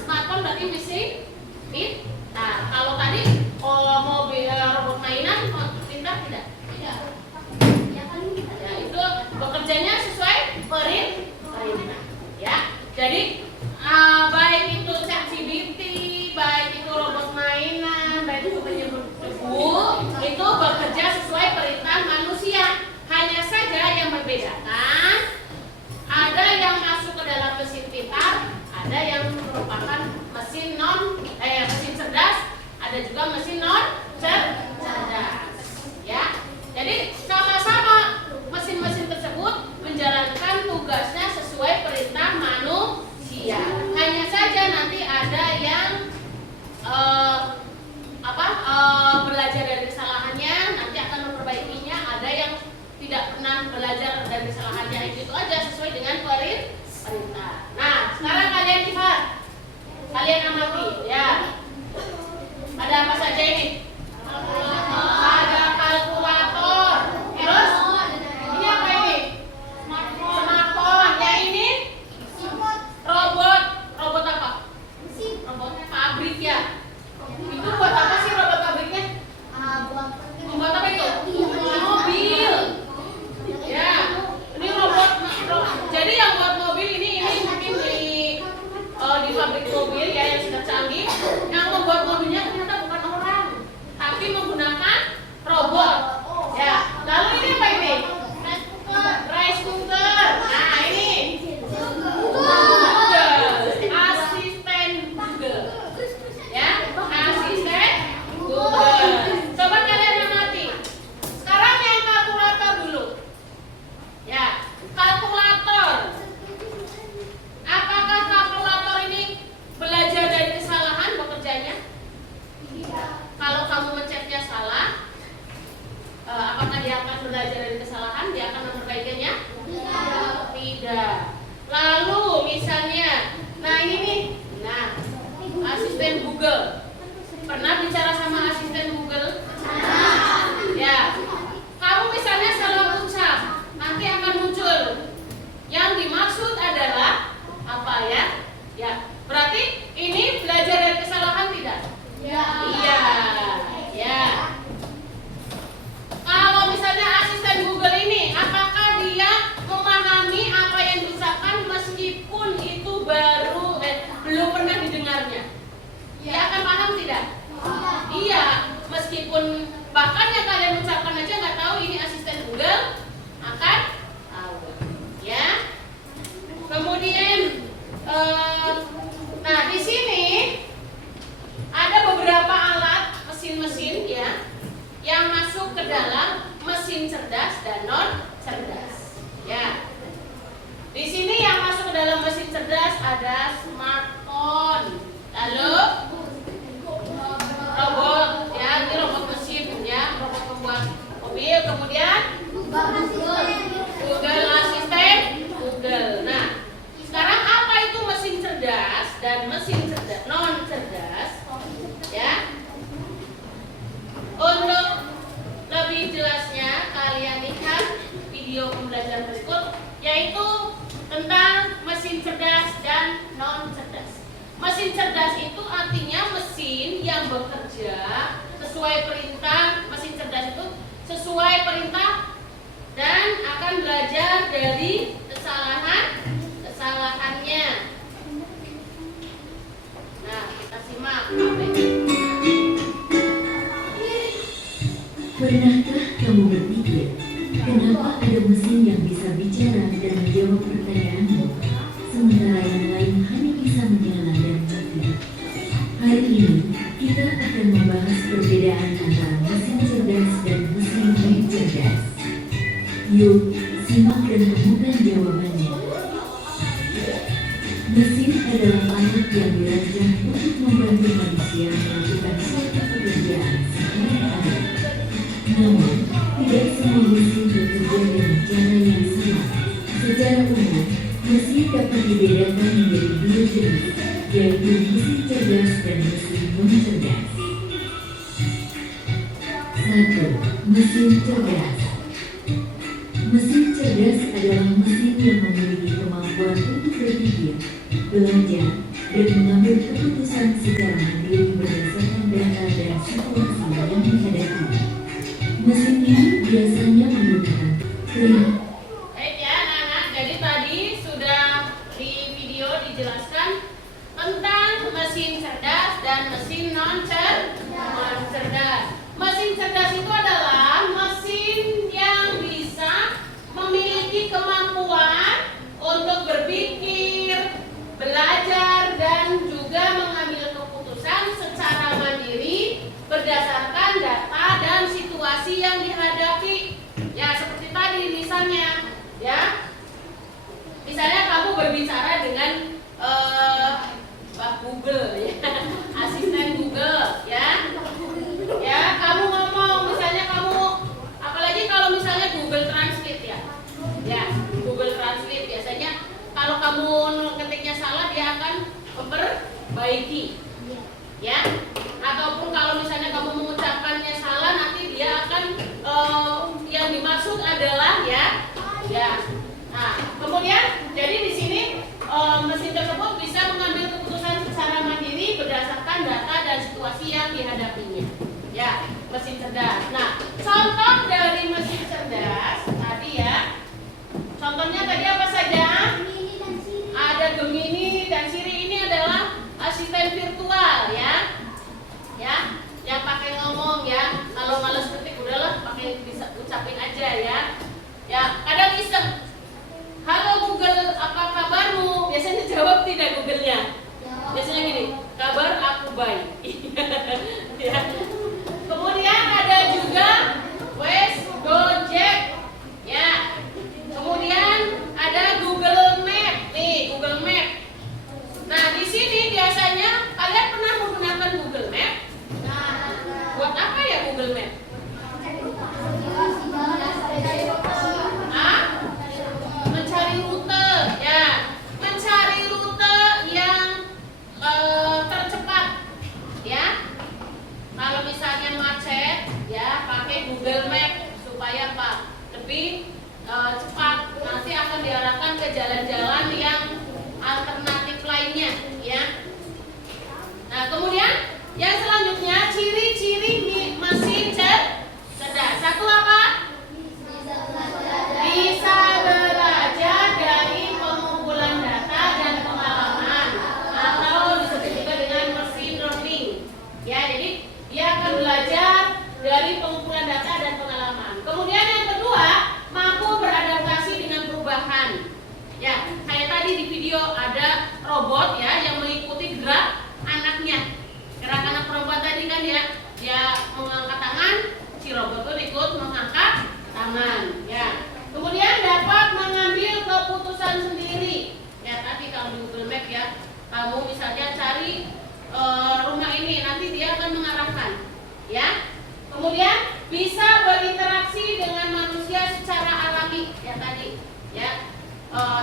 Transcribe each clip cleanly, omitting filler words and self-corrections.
Smartphone berarti missing it. Nah, kalau tadi mobil robot mainan ada juga mesin non cerdas. Ya, jadi sama-sama mesin-mesin tersebut menjalankan tugasnya sesuai perintah manusia. Hanya saja nanti ada yang belajar dari kesalahannya, nanti akan memperbaikinya. Ada yang tidak pernah belajar dari kesalahannya, itu aja sesuai dengan perintah. Nah, sekarang kalian lihat, kalian amati, ya. Ada apa saja ini? Ada kalkulator. Terus ini apa ini? Smartphone. Ya ini robot. Robot apa? Robot pabrik ya. Itu buat apa sih robot pabriknya? Membuat apa itu? Mobil. Ya, ini robot. Jadi yang buat mobil ini mungkin di pabrik mobil ya yang sudah canggih. Yang membuat mobilnya ternyata bukan orang, tapi menggunakan robot. Ya, lalu ini apa ini? Rice cooker. Nah ini Google, asisten Google. Ya, asisten Google. Coba kalian amati. Sekarang yang kalkulator dulu. Ya, kalkulator. Apakah kalkulator ini belajar dari kesalahan bekerjanya? Kalau kamu mencetnya salah, apakah dia akan belajar dari kesalahan? Dia akan memperbaikinya? Tidak. Lalu misalnya, nah ini nih, nah asisten Google. Pernah bicara sama asisten Google? Ya. Kamu misalnya salah ucap, nanti akan muncul. Yang dimaksud adalah apa ya? Ya. Berarti ini belajar dari kesalahan tidak? Iya. Ya. Kalau misalnya asisten Google ini, apakah dia memahami apa yang diucapkan meskipun itu belum pernah didengarnya? Dia akan paham tidak? Iya. Meskipun bahkan yang kalian ucapkan aja nggak tahu ini asisten Google, akan tahu. Ya. Kemudian, nah di sini ada beberapa alat mesin-mesin ya yang masuk ke dalam mesin cerdas dan non cerdas. Ya. Di sini yang masuk ke dalam mesin cerdas ada smartphone, lalu robot, ya ini robot mesin ya, robot pembuat mobil, kemudian Google asisten Google. Nah, sekarang apa itu mesin cerdas dan mesin cerdas non cerdas? Ya. Untuk lebih jelasnya kalian lihat video pembelajaran berikut, yaitu tentang mesin cerdas dan non cerdas. Mesin cerdas itu artinya mesin yang bekerja sesuai perintah. Mesin cerdas itu sesuai perintah dan akan belajar dari kesalahannya. Nah, kita simak apa ini. Pernahkah kamu berpikir, kenapa ada mesin yang bisa bicara dan menjawab pertanyaanmu, sementara yang lain hanya bisa menyala dan mati? Hari ini, kita akan membahas perbedaan antara mesin cerdas dan mesin non cerdas. Yuk, simak dan temukan jawabannya. Mesin adalah alat yang dirancang untuk membantu manusia melakukan suatu pekerjaan sehari-hari. Namun, tidak semua mesin bekerja dengan cara yang sama. Secara umum, mesin dapat dibedakan menjadi dua jenis, yaitu mesin cerdas dan mesin non cerdas. 1. Mesin cerdas. Mesin cerdas adalah mesin yang memiliki kemampuan untuk berpikir, belajar, dan mengambil keputusan secara mandiri berdasarkan data dan situasi yang dihadapi. Mesin ini biasanya menggunakan Baik ya anak-anak, jadi tadi sudah di video dijelaskan tentang mesin cerdas dan mesin non cerdas. Mesin cerdas itu adalah mesin yang bisa memiliki kemampuan untuk berpikir, belajar, dan juga mengambil keputusan secara mandiri Google ya. Asisten Google ya. Ya, kamu ngomong misalnya kamu apalagi kalau misalnya Google Translate ya. Ya, Google Translate biasanya kalau kamu ketiknya salah dia akan memperbaiki. Ya. Ataupun kalau misalnya kamu mengucapkannya salah nanti dia akan yang dimaksud adalah ya. Nah, kemudian jadi di sini mesin tersebut bisa mengambil keputusan secara mandiri berdasarkan data dan situasi yang dihadapinya. Ya, mesin cerdas. Nah, contoh dari mesin cerdas tadi ya. Contohnya tadi apa saja? Ada Gemini dan Siri. Ini adalah asisten virtual ya. Ya, yang pakai ngomong ya. Kalau males ketik udahlah pakai bisa ucapin aja ya. Ya, kadang iseng. Halo Google, apa kabarmu? Biasanya jawab tidak Google-nya. Biasanya gini, kabar aku baik. Ya. Kemudian ada juga Waze, Gojek. Ya. Kemudian ada Google Map. Nih, Google Map. Nah, di sini biasanya kalian pernah menggunakan Google Map? Buat apa ya Google Map? Mencari rute, ya, mencari rute yang tercepat, ya. Kalau misalnya macet, ya pakai Google Map supaya apa? Lebih cepat. Nanti akan diarahkan ke jalan-jalan yang alternatif lainnya, ya. Nah, kemudian yang selanjutnya ciri-ciri mesin cerdas. Satu apa? Bisa belajar dari pengumpulan data dan pengalaman atau disebut juga dengan machine learning. Ya, jadi dia akan belajar dari pengumpulan data dan pengalaman. Kemudian yang kedua, mampu beradaptasi dengan perubahan. Ya, kayak tadi di video ada robot ya yang mengikuti gerak anaknya. Gerak anak perempuan tadi kan dia mengangkat tangan, si robot itu ikut mengangkat tangan. Ya. Kemudian dapat mengambil keputusan sendiri. Ya, tadi kalau di Google Map ya, kamu misalnya cari rumah ini, nanti dia akan mengarahkan. Ya. Kemudian bisa berinteraksi dengan manusia secara alami. Ya tadi. Ya.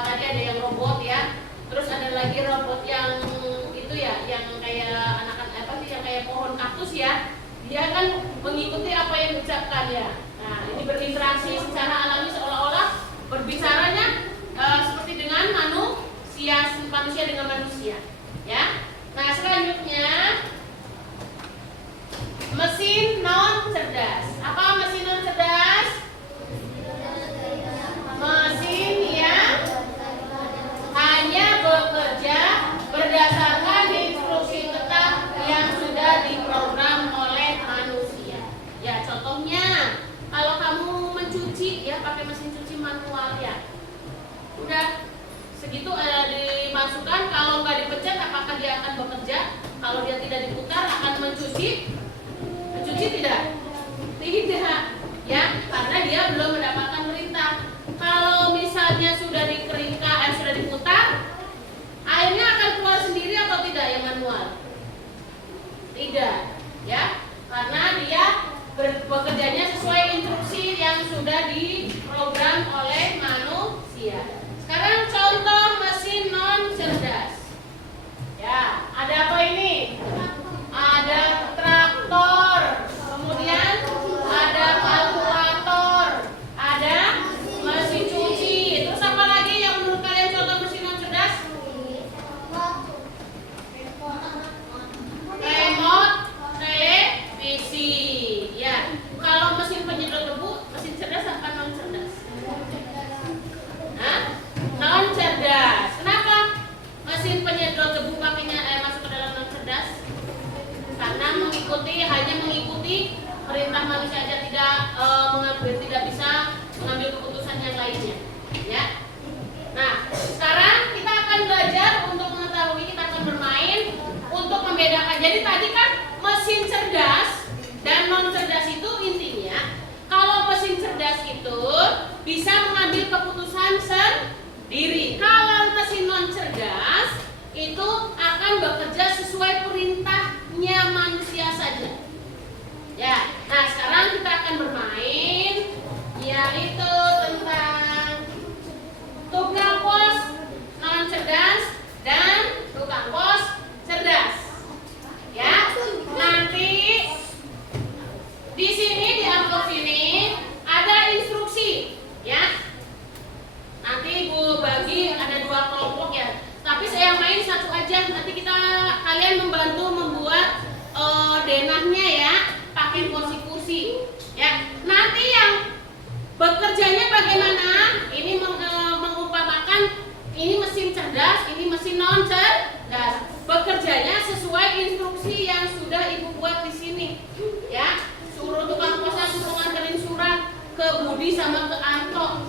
Tadi ada yang robot ya. Terus ada lagi robot yang itu ya, yang kayak anak-anak apa sih, yang kayak pohon kaktus ya. Dia kan mengikuti apa yang diucapkan ya. Nah, ini berinteraksi secara alami seolah-olah berbicaranya seperti dengan manusia dengan manusia, ya. Nah, selanjutnya mesin non cerdas. Apa mesin non cerdas? Mesin yang hanya bekerja berdasarkan instruksi tetap yang sudah diprogram oleh manusia. Ya, contohnya kalau kamu mencuci ya pakai mesin cuci manual ya, udah segitu dimasukkan. Kalau nggak dipencet apakah dia akan bekerja? Kalau dia tidak diputar akan mencuci tidak? Tidak ya, karena dia belum mendapatkan perintah. Kalau misalnya sudah dikeringkan, sudah diputar, airnya akan keluar sendiri atau tidak yang manual? Tidak ya, karena dia bekerjanya sesuai instruksi yang sudah diprogram oleh manusia. Sekarang contoh mesin non cerdas. Ya, ada apa ini? Ada traktor, kemudian ada kalkulator, ada mesin cuci. Terus apa lagi yang menurut kalian contoh mesin non cerdas? Remote televisi. Ya, kalau mesin penyedot debu, mesin cerdas apa non cerdas? Hah? Non cerdas. Kenapa mesin penyedot debu pakainya masuk ke dalam non cerdas? Karena hanya mengikuti perintah manusia saja, tidak bisa mengambil keputusan yang lainnya. Ya. Nah, sekarang kita akan belajar untuk mengetahui, kita akan bermain untuk membedakan. Jadi tadi kan mesin cerdas dan non cerdas itu intinya kalau mesin cerdas itu bisa mengambil keputusan sendiri. Kalau mesin non cerdas itu akan akan bekerja sesuai perintahnya manusia saja. Ya, nah sekarang kita akan bermain, yaitu tentang tukang pos non cerdas dan tukang pos cerdas. Ya, nanti di sini di amplop ini ada instruksi, ya. Nanti Ibu bagi ada 2 kelompok ya. Tapi saya main satu aja. Nanti kalian membantu membuat denahnya ya, pakai kursi-kursi. Ya. Nanti yang bekerjanya bagaimana? Ini mengumpamakan ini mesin cerdas, ini mesin non cerdas. Bekerjanya sesuai instruksi yang sudah Ibu buat di sini. Ya. Suruh tukang posnya suruh nganterin surat ke Budi sama ke Anto.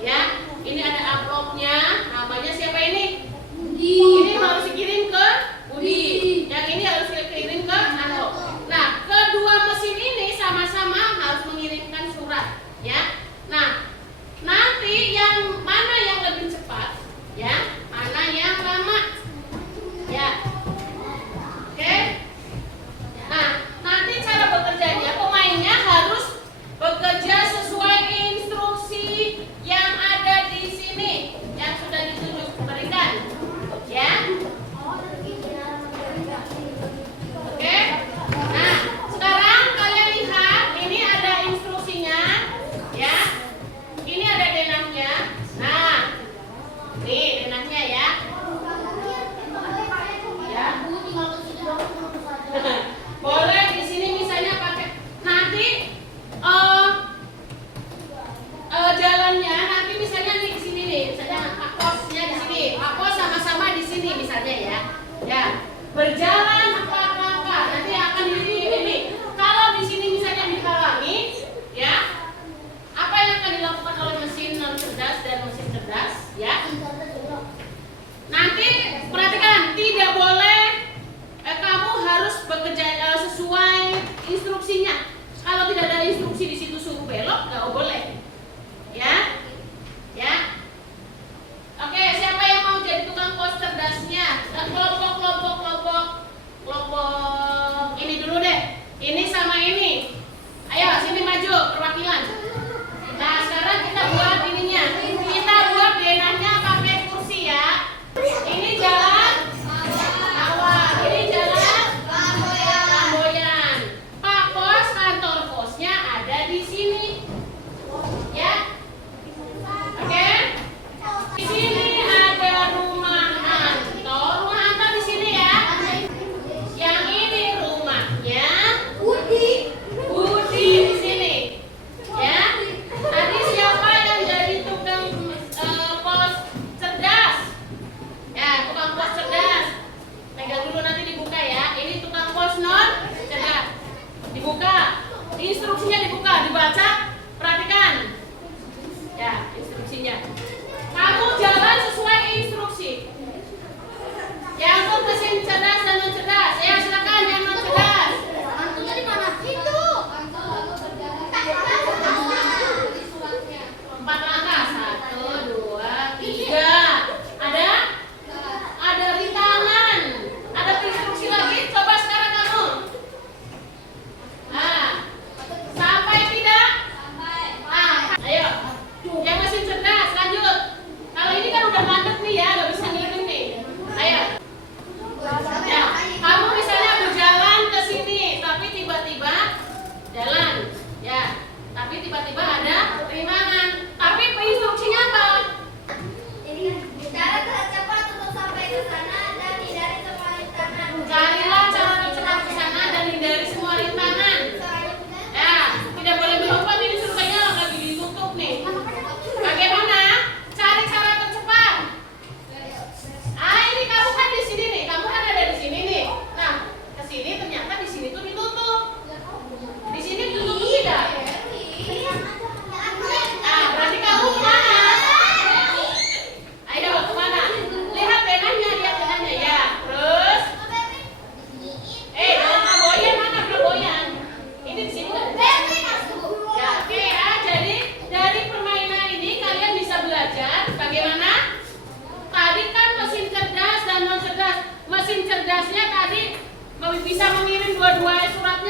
Ya, ini ada amplopnya. Namanya siapa ini? Budi. Ini harus dikirim ke Budi. Yang ini harus dikirim ke Anto. Nah, kedua mesin ini sama-sama harus mengirimkan surat. Ya. Nah, nanti yang mana yang lebih cepat? Ya, mana yang lama? Ya. Oke. Nah, nanti cara bekerjanya pemainnya harus bekerja sesuai instruksi yang ada di sini yang sudah ditunjuk berikan, ya. Oke. Nah, sekarang kalian lihat ini ada instruksinya, ya. Ini ada denahnya. Nah, nih denahnya ya. Ya. Boleh di sini misalnya pakai nanti jalannya nanti misalnya nih di sini nih, misalnya Pak Posnya di sini, Pak Pos sama-sama di sini misalnya ya. Ya, berjalan apa-apa nanti akan ini. Kalau di sini misalnya dihalangi, ya. Apa yang akan dilakukan oleh mesin non cerdas dan mesin cerdas, ya? Nanti perhatikan, tidak boleh kamu harus bekerja sesuai instruksinya. Kalau tidak ada instruksi di situ suruh belok, nggak boleh. Ya, ya. Oke, siapa yang mau jadi tukang pos cerdasnya? Kelompok ini dulu deh. Ini sama ini. Ayo, sini maju perwakilan. Nah, sekarang kita buat ininya. Kita buat denahnya pakai kursi ya. Ini jalan awal, ini jalan Lamboyan. Pak Pos, kantor posnya ada di sini.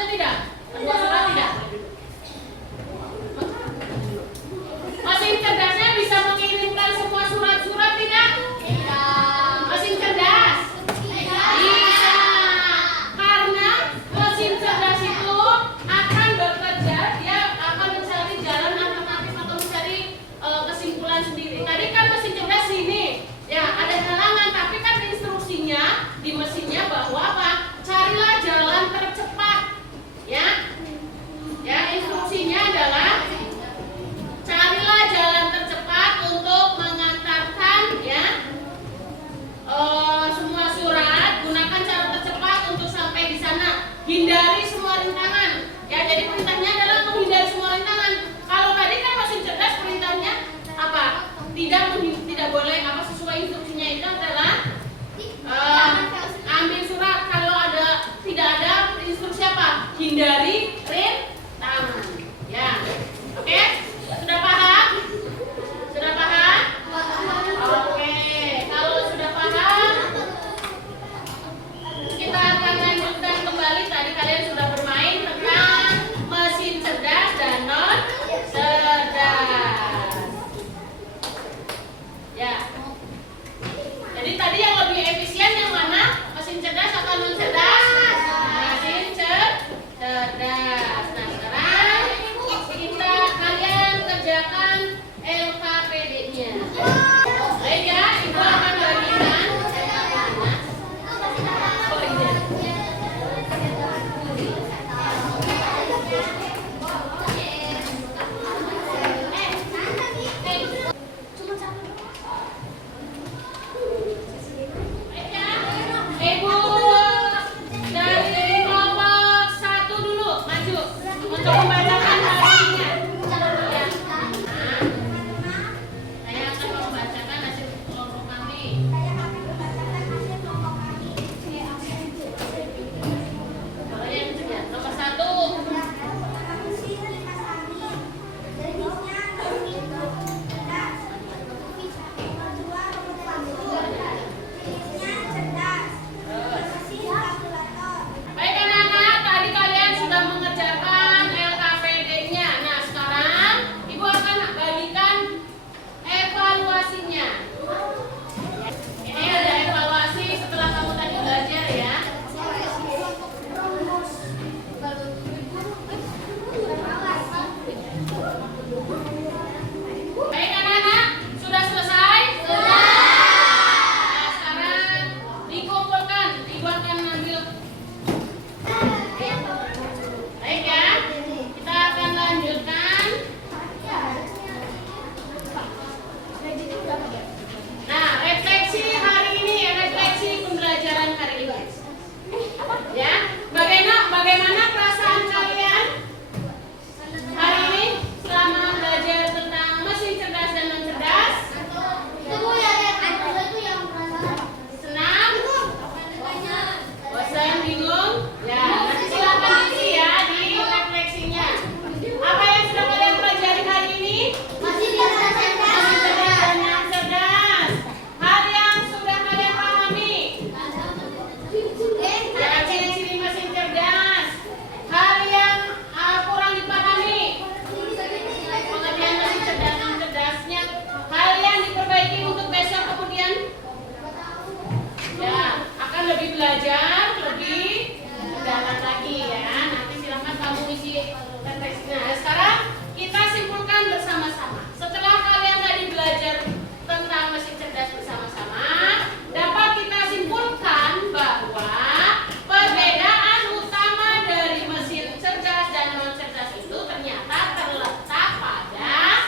atau tidak? Kedua surat tidak. Mesin cerdasnya bisa mengirimkan semua surat-surat tidak? Mesin cerdas bisa, karena mesin cerdas itu akan bekerja, dia akan mencari jalan alternatif atau mencari kesimpulan sendiri. Tadi kan mesin cerdas sini, ya ada halangan, tapi kan instruksinya di mesinnya bahwa apa? Carilah jalan tercepat, ya. Ya, instruksinya adalah carilah jalan tercepat untuk mengantarkan, ya, semua surat. Gunakan cara tercepat untuk sampai di sana. Hindari semua rintangan. Ya, jadi perintahnya adalah menghindari semua rintangan. Kalau tadi kan mesin cerdas perintahnya apa? Tidak boleh apa, sesuai instruksinya itu adalah ambil surat. Kalau tidak ada instruksi apa? Hindari rintangan. Ya. Oke? Sudah paham? Sudah paham? Oke. Kalau sudah paham, kita akan lanjutkan kembali. Tadi kalian sudah bermain tentang mesin cerdas dan non cerdas. Ya. Jadi tadi yang lebih efisien yang mana? Mesin cerdas atau non cerdas? Mesin cerdas. Nah, sekarang kalian kerjakan LKPD-nya. Baik ya, Ibu akan bagikan. Oh iya. Ibu dari kelompok 1 dulu maju untuk membacakan hasilnya. Ya. Saya akan membacakan hasil kelompok kami. Kalian ya, nomor 1. Baik anak-anak, tadi kalian sudah mengerjakan LKPD-nya. Nah, sekarang Ibu akan bagikan evaluasinya. Ini ada evaluasi setelah kamu tadi belajar ya. Baik anak-anak, sudah selesai? Sudah. Nah, sekarang dikumpulkan. Ibu akan ambil. Baik ya, kita akan lanjutkan. Nah, refleksi hari ini, refleksi pembelajaran hari ini. Ya, bagaimana perasaan kalian hari ini selama belajar tentang mesin cerdas dan non cerdas? Senang? Bosan? Bingung? Ya, nanti silakan isi ya di refleksinya. Apa yang sudah kalian pelajari hari ini? Mesin cerdas dan non cerdas. Hal yang sudah kalian pahami. Ya, ciri-ciri mesin cerdas. Hal yang kurang dipahami. Pengertian mesin cerdas dan non cerdasnya. Hal yang diperbaiki untuk besok kemudian. Ya, akan lebih belajar, lebih dalam lagi ya. Nanti silakan kamu isi refleksinya. Nah, sekarang kita simpulkan bersama-sama. Setelah kalian tadi belajar tentang mesin cerdas bersama-sama, dapat kita simpulkan bahwa perbedaan utama dari mesin cerdas dan non cerdas itu ternyata terletak pada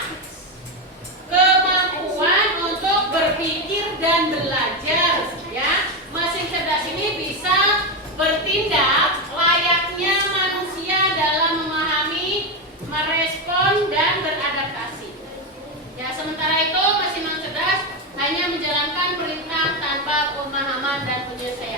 kemampuan untuk berpikir dan belajar, ya. Mesin cerdas ini bisa bertindak layaknya manusia dalam memahami, merespon dan beradaptasi. Ya, sementara itu mesin non cerdas hanya menjalankan perintah tanpa pemahaman dan penyelesaian.